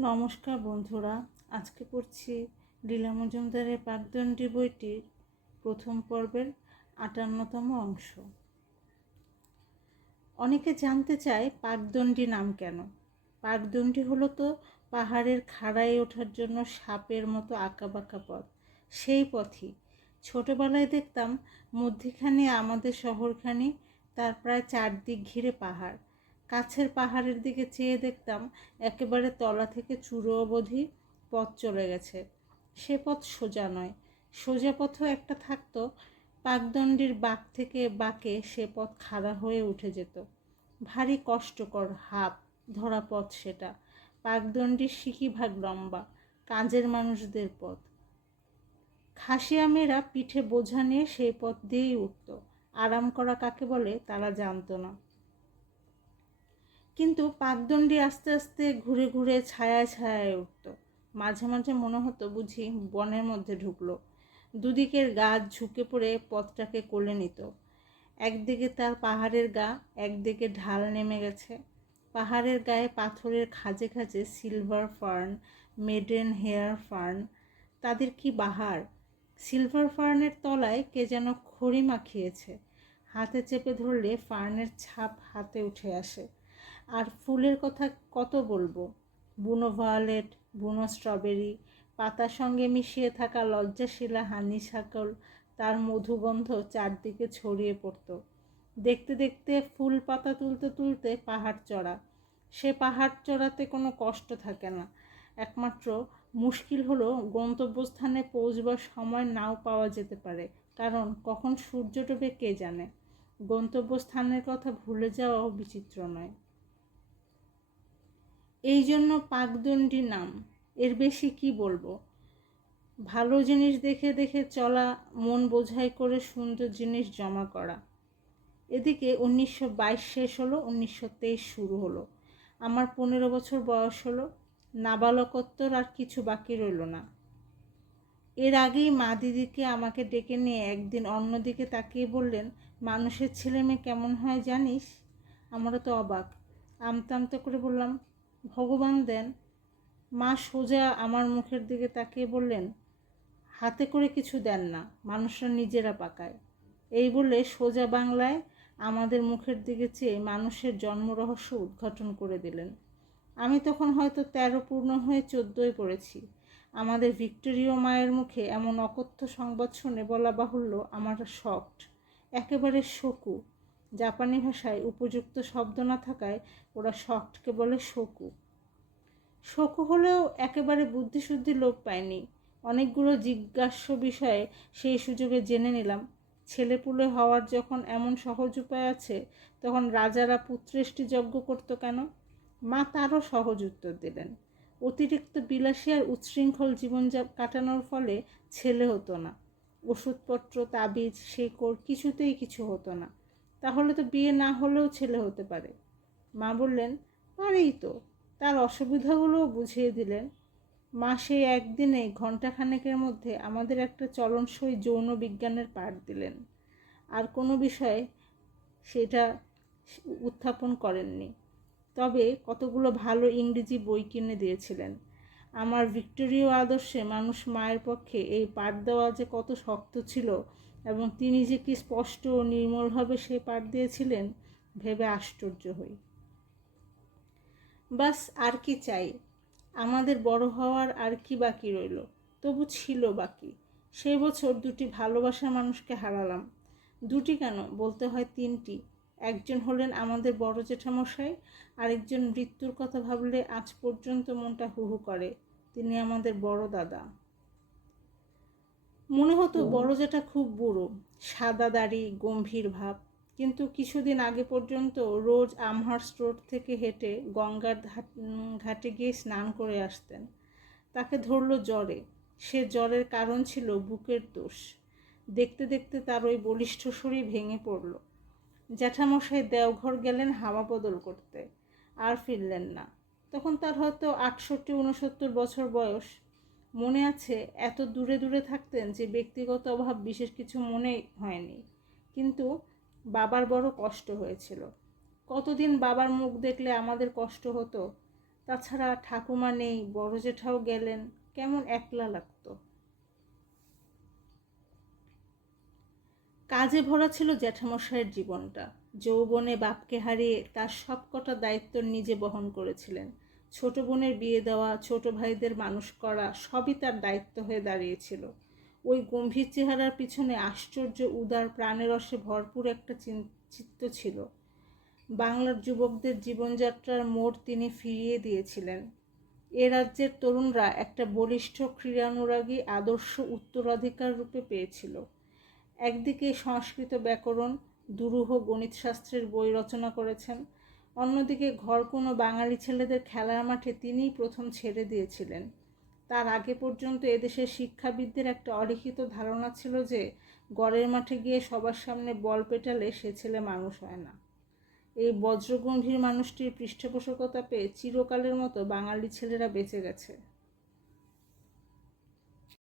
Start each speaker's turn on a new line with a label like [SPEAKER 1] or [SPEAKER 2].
[SPEAKER 1] নমস্কার বন্ধুরা, আজকে পড়ছি লীলা মজুমদারের পাকদণ্ডী বইটির প্রথম পর্বের আটান্নতম অংশ। অনেকে জানতে চায় পাকদণ্ডী নাম কেন? পাকদণ্ডী হলো তো পাহাড়ের খাড়ায় ওঠার জন্য সাপের মতো আঁকাবাঁকা পথ। সেই পথই। ছোটবেলায় দেখতাম মধ্যিখানে আমাদের শহরখানি, তার প্রায় চারদিক ঘিরে পাহাড়। কাছের পাহাড়ের দিকে চেয়ে দেখতাম একেবারে তলা থেকে চূড়ো অবধি পথ চলে গেছে। সে পথ সোজা নয়। সোজা পথও একটা থাকতো। পাকদণ্ডির বাঁক থেকে বাঁকে সে পথ খাড়া হয়ে উঠে যেত। ভারী কষ্টকর হাফ ধরা পথ সেটা। পাকদণ্ডির সিকি ভাগ লম্বা, কাজের মানুষদের পথ। খাসিয়া মেয়েরা পিঠে বোঝা নিয়ে সেই পথ দিয়েই উঠত। আরাম করা কাকে বলে তারা জানতো না। কিন্তু পাকদণ্ডী আস্তে আস্তে ঘুরে ঘুরে ছায়ায় ছায়ায় উঠত। মাঝে মাঝে মনে হতো বুঝি বনের মধ্যে ঢুকলো। দুদিকের গাছ ঝুঁকে পড়ে পথটাকে কোলে নিত। একদিকে তার পাহাড়ের গা, একদিকে ঢাল নেমে গেছে। পাহাড়ের গায়ে পাথরের খাজে খাজে silver fern maiden hair fern তাদের কি বাহার? সিলভার ফার্নের তলায় কে যেন খড়ি মাখিয়েছে। হাতে চেপে ধরলে ফার্নের ছাপ হাতে উঠে আসে। আর ফুলের কথা কত বলব? বুনো ভায়োলেট, বুনো স্ট্রবেরি, পাতার সঙ্গে মিশিয়ে থাকা লজ্জাশিলা হানি ছাকল তার মধুগন্ধ চারদিকে ছড়িয়ে পড়ত। দেখতে দেখতে ফুল পাতা তুলতে তুলতে পাহাড় চড়া। সে পাহাড় চড়াতে কোনো কষ্ট থাকে না। একমাত্র মুশকিল হলো গন্তব্যস্থানে পৌঁছবার সময় নাও পাওয়া যেতে পারে, কারণ কখন সূর্য ডোবে কে জানে? গন্তব্যস্থানের কথা ভুলে যাওয়াও বিচিত্র নয়। এই জন্য পাকদণ্ডী নাম। এর বেশি কি বলব? ভালো জিনিস দেখে দেখে চলা, মন বোঝাই করে সুন্দর জিনিস জমা করা। এদিকে উনিশশো বাইশ শেষ হলো, উনিশশো তেইশ শুরু হলো। আমার পনেরো বছর বয়স হলো নাবালকত্বর আর কিছু বাকি রইল না। এর আগেই মা দিদিকে আমাকে ডেকে নিয়ে একদিন অন্যদিকে তাকিয়ে বললেন, মানুষের ছেলে মেয়ে কেমন হয় জানিস? আমারও তো অবাক। আমতা আমতা করে বললাম ভগবান দেন। মা সোজা আমার মুখের দিকে তাকিয়ে বললেন, হাতে করে কিছু দেন না, মানুষরা নিজেরা পাকায়। এই বলে সোজা বাংলায় আমাদের মুখের দিকে চেয়ে মানুষের জন্মরহস্য উদ্ঘাটন করে দিলেন। আমি তখন হয়তো তেরো পূর্ণ হয়ে চোদ্দোয় পড়েছি। আমাদের ভিক্টোরীয় মায়ের মুখে এমন অকথ্য সংবাদ শুনে বলা বাহুল্য আমার শক্ট, একেবারে শকু জাপানি ভাষায় উপযুক্ত শব্দ না থাকায় ওরা শক্টকে বলে শকু। শকু হলেও একেবারে বুদ্ধিশুদ্ধি লোপ পায়নি। অনেকগুলো জিজ্ঞাস্য বিষয়ে সেই সুযোগে জেনে নিলাম, ছেলেপুলে হওয়ার যখন এমন সহজ উপায় আছে, তখন রাজারা পুত্রেষ্টি যজ্ঞ করতো কেন? মা তারও সহজ উত্তর দিলেন, অতিরিক্ত বিলাসী আর উচ্ছৃঙ্খল জীবন কাটানোর ফলে ছেলে হতো না। ওষুধপত্র, তাবিজ, শেকড় কিছুতেই কিছু হতো না। তাহলে তো বিয়ে না হলেও ছেলে হতে পারে। মা বললেন, পারেই তো। তার অসুবিধাগুলোও বুঝিয়ে দিলেন। মা সেই একদিনে ঘণ্টাখানেকের মধ্যে আমাদের একটা চলনসই যৌন বিজ্ঞানের পাঠ দিলেন। আর কোনো বিষয়ে সেটা উত্থাপন করেননি। তবে কতগুলো ভালো ইংরেজি বই কিনে দিয়েছিলেন। আমার ভিক্টোরীয় আদর্শে মানুষ মায়ের পক্ষে এই পাঠ দেওয়া যে কত শক্ত ছিল এবং তিনি যে কি স্পষ্ট ও নির্মলভাবে সে পাঠ দিয়েছিলেন, ভেবে আশ্চর্য হই। বাস, আর কি চাই? আমাদের বড় হওয়ার আর কি বাকি রইল? তবু ছিল বাকি। সেই বছর দুটি ভালোবাসার মানুষকে হারালাম। দুটি কেন? বলতে হয় তিনটি। একজন হলেন আমাদের বড় জেঠামশাই, আরেকজন মৃত্যুর কথা ভাবলে আজ পর্যন্ত মনটা হুহু করে। তিনি আমাদের বড় দাদা। মনে হতো বড় জেঠা খুব বুড়ো সাদা দাড়ি গম্ভীর ভাব। কিন্তু কিছুদিন আগে পর্যন্ত রোজ আমহার্স্ট রোড থেকে হেঁটে গঙ্গার ঘাটে গিয়ে স্নান করে আসতেন। তাকে ধরলো জ্বরে। সে জ্বরের কারণ ছিল বুকের দোষ। দেখতে দেখতে তার ওই বলিষ্ঠ শরীর ভেঙে পড়ল। জ্যাঠামশাই দেওঘর গেলেন হাওয়া বদল করতে। আর ফিরলেন না। তখন তার হয়তো আটষট্টি উনসত্তর বছর বয়স। মনে আছে এত দূরে দূরে থাকতেন যে ব্যক্তিগত অভাব বিশেষ কিছু মনে হয়নি। কিন্তু বাবার বড় কষ্ট হয়েছিল। কতদিন বাবার মুখ দেখলে আমাদের কষ্ট হতো? তাছাড়া ঠাকুমা নেই, বড় জেঠাও গেলেন, কেমন একলা লাগতো? কাজে ভরা ছিল জ্যাঠামশাইয়ের জীবনটা। যৌবনে বাপকে হারিয়ে তার সবকটা দায়িত্ব নিজে বহন করেছিলেন। ছোট বোনের বিয়ে দেওয়া, ছোট ভাইদের মানুষ করা সবই তার দায়িত্ব হয়ে দাঁড়িয়েছিল। ওই গম্ভীর চেহারার পিছনে আশ্চর্য উদার প্রাণেরসে ভরপুর একটা চিত্ত ছিল। বাংলার যুবকদের জীবনযাত্রার মোড় তিনি ফিরিয়ে দিয়েছিলেন। এ রাজ্যের তরুণরা একটা বলিষ্ঠ ক্রীড়ানুরাগী আদর্শ উত্তরাধিকার রূপে পেয়েছিল। একদিকে সংস্কৃত ব্যাকরণ, দুরূহ গণিতশাস্ত্রের বই রচনা করেছেন অন্যদিকে ঘর কোনো বাঙালি ছেলেদের খেলার মাঠে তিনিই প্রথম ছেড়ে দিয়েছিলেন। তার আগে পর্যন্ত এদেশের শিক্ষাবিদদের একটা অলিখিত ধারণা ছিল যে, গড়ের মাঠে গিয়ে সবার সামনে বল পেটালে সে ছেলে মানুষ হয় না। এই বজ্রগম্ভীর মানুষটির পৃষ্ঠপোষকতা পেয়ে চিরকালের মতো বাঙালি ছেলেরা বেঁচে গেছে।